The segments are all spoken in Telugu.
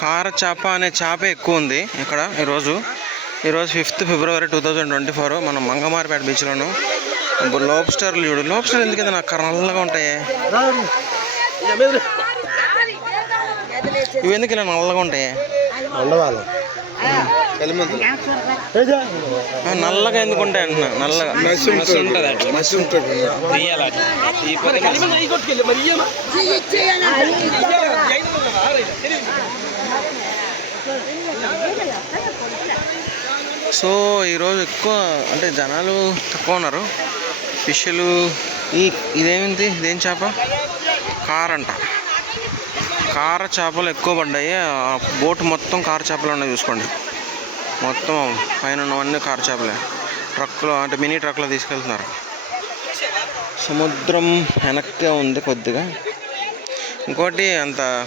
కార చేప అనే చేప ఎక్కువ ఉంది ఇక్కడ ఈరోజు. ఈరోజు fifth February two thousand twenty four మనం మంగమారిపేట బీచ్లోను లోబ్స్టర్లు చూడు. లోబ్స్టర్ ఎందుకు నాకు కర్ర నల్లగా ఉంటాయి? ఇవి ఎందుకు ఇలా నల్లగా ఉంటాయి? నల్లగా ఎందుకు ఉంటాయి అంటున్నా? నల్లగా. మసి ఉంటుంది. మసి ఉంటుంది సో ఈరోజు ఎక్కువ అంటే జనాలు తక్కువ ఉన్నారు. ఫిష్లు ఈ ఇదేమింది? ఇదేం చేప? కారంట. కార చేపలు ఎక్కువ పడ్డాయి. ఆ బోట్ మొత్తం కార చేపలు ఉన్నాయి చూసుకోండి. మొత్తం పైన ఉన్నవన్నీ కార చేపలే. ట్రక్లో అంటే మినీ ట్రక్లో తీసుకెళ్తున్నారు. సముద్రం వెనక్కే ఉంది కొద్దిగా. ఇంకోటి అంత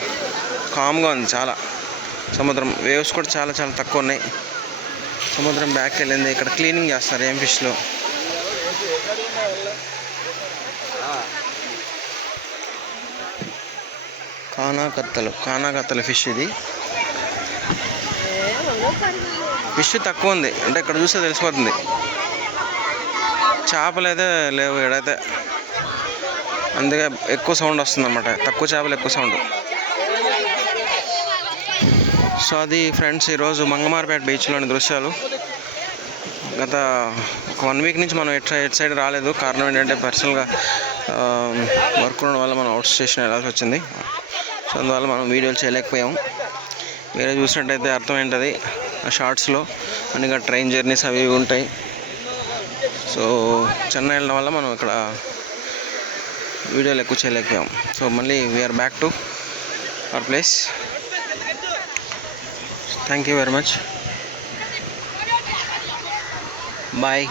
కామ్గా ఉంది చాలా. సముద్రం వేవ్స్ కూడా చాలా చాలా తక్కువ ఉన్నాయి. సముద్రం బ్యాక్ వెళ్ళింది. ఇక్కడ క్లీనింగ్ చేస్తారు ఏం ఫిష్లో కానాకత్తలు కానాకత్తల ఫిష్ ఇది. ఫిష్ తక్కువ ఉంది. అంటే ఇక్కడ చూస్తే తెలిసిపోతుంది. చేపలు అయితే లేవు ఇక్కడైతే అందుకే ఎక్కువ సౌండ్ వస్తుంది అనమాట తక్కువ చేపలు ఎక్కువ సౌండ్ సో అది ఫ్రెండ్స్ ఈరోజు మంగమారపేట బీచ్లోని దృశ్యాలు. గత ఒక వన్ వీక్ నుంచి మనం ఎట్ ఎట్ సైడ్ రాలేదు. కారణం ఏంటంటే పర్సనల్గా వర్క్ ఉండడం వల్ల మనం అవుట్ స్టేషన్ వెళ్ళాల్సి వచ్చింది. సో అందువల్ల మనం వీడియోలు చేయలేకపోయాం. వేరే చూసినట్టయితే అర్థం ఏంటది? ఆ షార్ట్స్లో మనకి ట్రైన్ జర్నీస్ అవి ఉంటాయి. సో చెన్నై వెళ్ళడం వల్ల మనం ఇక్కడ వీడియోలు ఎక్కువ చేయలేకపోయాం. సో మళ్ళీ we're back to our place thank you very much. Bye.